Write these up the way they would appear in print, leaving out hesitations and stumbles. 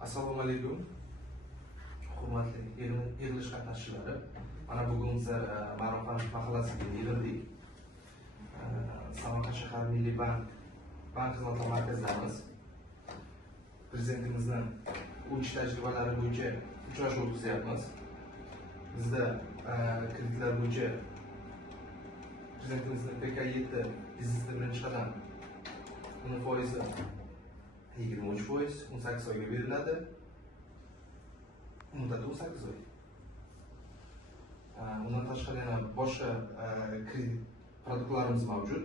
Assalomu alaykum. Hurmatli yig'ilish qatnashchilari. Mana bugun bizlar Marofan mahallasiga yig'ildik. Samarqand shahar Milliy bank xizmat markazidamiz. Prezidentimizning uch tajribalari bo'yicha uchrashuv o'tkazyapmiz. Bizda kreditlar bo'yicha Prezidentimizning PK7 biznesda birinchi qadam. Uni foizi 23%, 18 oyga beriladi. Muddati 18 oy. Undan tashqari yana boshqa kredit produktlarimiz mavjud.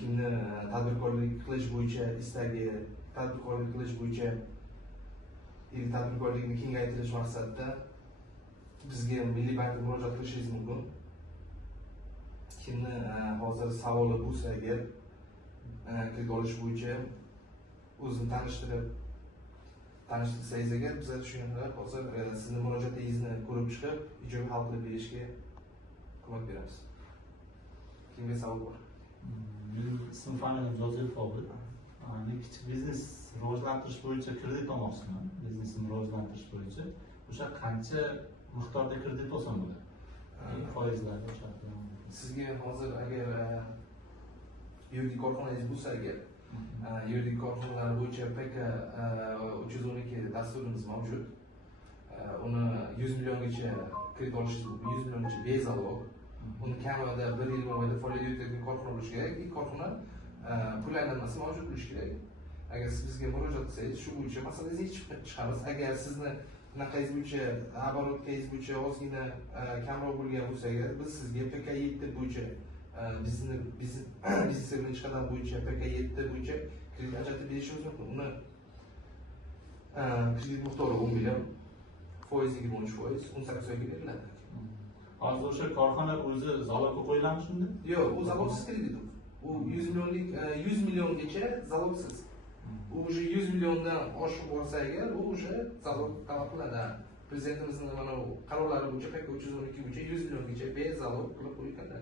Kimni tadbirkorlik qilish bo'yicha istagi, tadbirkorlik qilish bo'yicha tadbirkorlikni kengaytirish maqsadida bizga Milliy bankka murojaat qilishingiz mumkin. Kimni hozir savoli bo'lsa agar kredit olish bo'yicha o'zini tanishtirsangiz agar bizlar tushunarli hozir sizni murojaatingizni ko'rib chiqib ijobiy hal qilib berishga ko'mak beramiz. Kimga savol bor? Mening ismim Fanilim Jozef Obid. Men kichik biznes rivojlantirish bo'yicha kredit olmoqchiman. Biznesni rivojlantirish bo'yicha. O'sha qancha miqdorda kredit olsam bo'ladi? Foizlari o'sha. Sizga hozir agar yuridik korxonangiz bo'lsa agar yuridik korxonalar bo'yicha PK 312 dasturimiz mavjud. Uni 100 milliongacha kredit olishingiz mumkin, 100 milliongacha bezalog. Uni kamida 1 yil mobaynida faoliyat yuritadigan korxona bo'lishi kerak. Korxona pul aylanmasi mavjud bo'lishi kerak. Agar siz bizga murojaat qilsangiz, shu bo'yicha masalangizni yechib chiqamiz. Agar sizni bunaqangiz bo'yicha, оборотkangiz bo'yicha ozgina kamroq bo'lgan bo'lsa agar, biz sizga PK7 bo'yicha biznesga birinchi qadam bo'yicha PK7 bo'yicha kredit ajratib berishimiz mumkin. Uni kredit miqdori 10 million, foizi 23%, 18 oyga beriladi. Hozir o'sha korxona o'zi zalogga qo'yiladi shunda? Yo'q, u zalogsiz kredit. U 100 milliongacha zalogsiz. U o'sha 100 milliondan oshib borsa agar, u o'sha zalog talab qiladi. Prezidentimizning mana qarorlari bo'yicha PK 312 bo'yicha 100 milliongacha bezalog qilib qo'yiladi.